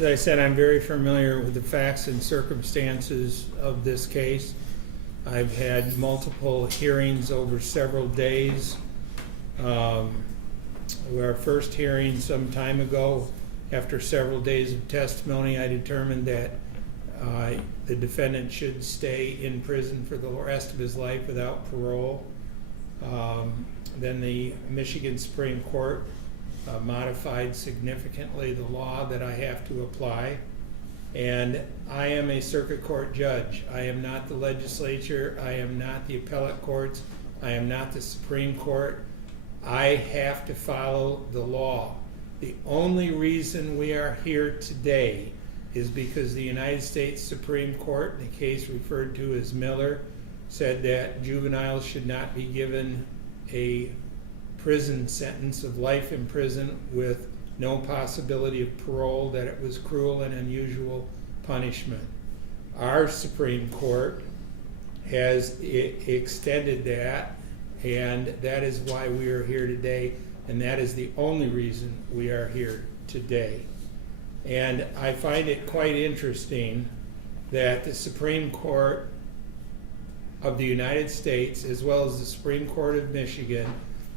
As I said, I'm very familiar with the facts and circumstances of this case. I've had multiple hearings over several days. Our first hearing some time ago, after several days of testimony, I determined that the defendant should stay in prison for the rest of his life without parole. Then the Michigan Supreme Court modified significantly the law that I have to apply. And I am a circuit court judge. I am not the legislature. I am not the appellate courts. I am not the Supreme Court. I have to follow the law. The only reason we are here today is because the United States Supreme Court, in the case referred to as Miller, said that juveniles should not be given a prison sentence of life in prison with no possibility of parole, that it was cruel and unusual punishment. Our Supreme Court has extended that, and that is why we are here today, and that is the only reason we are here today. And I find it quite interesting that the Supreme Court of the United States, as well as the Supreme Court of Michigan,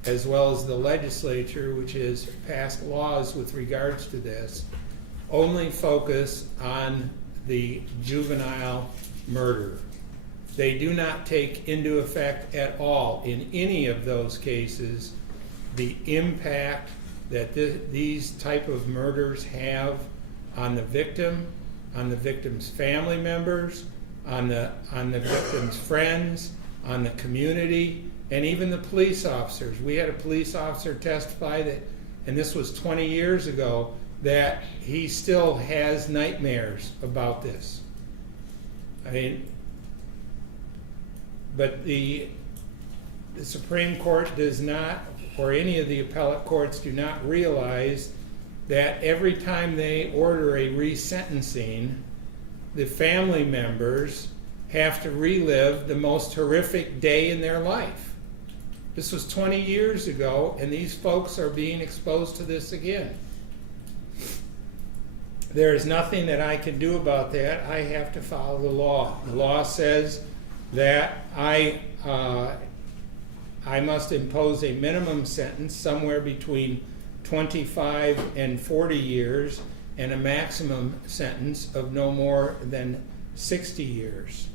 as well as the legislature, which has passed laws with regards to this, only focus on the juvenile murder. They do not take into effect at all in any of those cases the impact that these type of murders have on the victim, on the victim's family members, on the victim's friends, on the community, and even the police officers. We had a police officer testify that, and this was 20 years ago, that he still has nightmares about this. I mean, but the Supreme Court does not, or any of the appellate courts do not realize that every time they order a resentencing, the family members have to relive the most horrific day in their life. This was 20 years ago, and these folks are being exposed to this again. There is nothing that I can do about that. I have to follow the law. The law says that I must impose a minimum sentence somewhere between 25 and 40 years and a maximum sentence of no more than 60 years.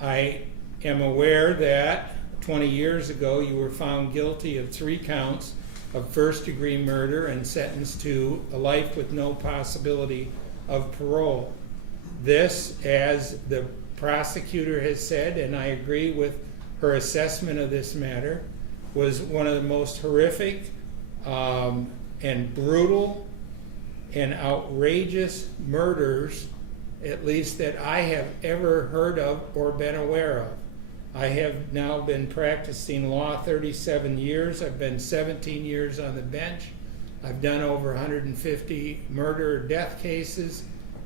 I am aware that 20 years ago you were found guilty of 3 counts of first-degree murder and sentenced to a life with no possibility of parole. This, as the prosecutor has said, and I agree with her assessment of this matter, was one of the most horrific and brutal and outrageous murders, at least that I have ever heard of or been aware of. I have now been practicing law 37 years. I've been 17 years on the bench. I've done over 150 murder or death cases,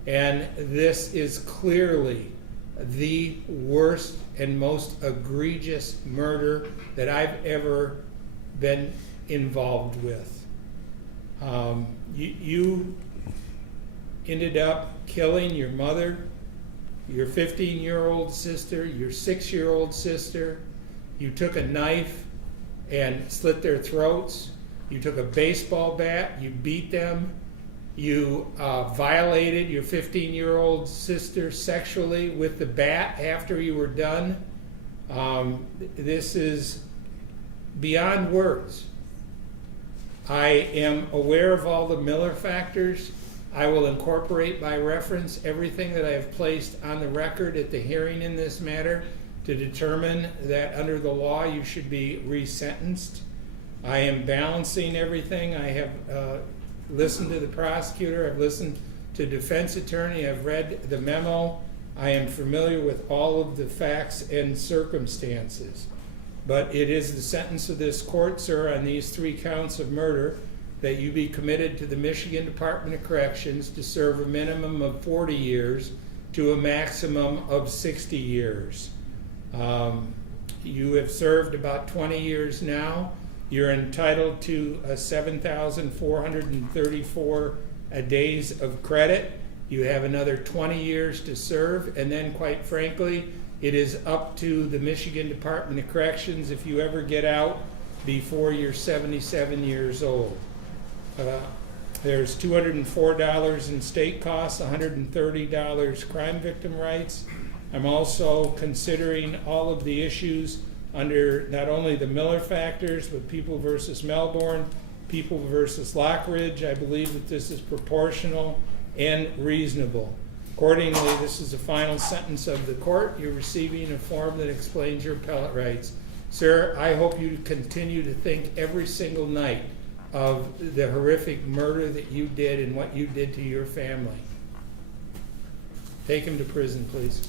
and this is clearly the worst and most egregious murder that I've ever been involved with. You ended up killing your mother, your 15-year-old sister, your 6-year-old sister. You took a knife and slit their throats. You took a baseball bat, you beat them. You violated your 15-year-old sister sexually with the bat after you were done. This is beyond words. I am aware of all the Miller factors. I will incorporate by reference everything that I have placed on the record at the hearing in this matter to determine that under the law you should be resentenced. I am balancing everything. I have listened to the prosecutor, I've listened to defense attorney, I've read the memo. I am familiar with all of the facts and circumstances. But it is the sentence of this court, sir, on these 3 counts of murder, that you be committed to the Michigan Department of Corrections to serve a minimum of 40 years to a maximum of 60 years. You have served about 20 years now. You're entitled to 7,434 days of credit. You have another 20 years to serve, and then, quite frankly, it is up to the Michigan Department of Corrections if you ever get out before you're 77 years old. There's $204 in state costs, $130 crime victim rights. I'm also considering all of the issues under not only the Miller factors, but People versus Melbourne, People versus Lockridge. I believe that this is proportional and reasonable. Accordingly, this is the final sentence of the court. You're receiving a form that explains your appellate rights. Sir, I hope you continue to think every single night of the horrific murder that you did and what you did to your family. Take him to prison, please.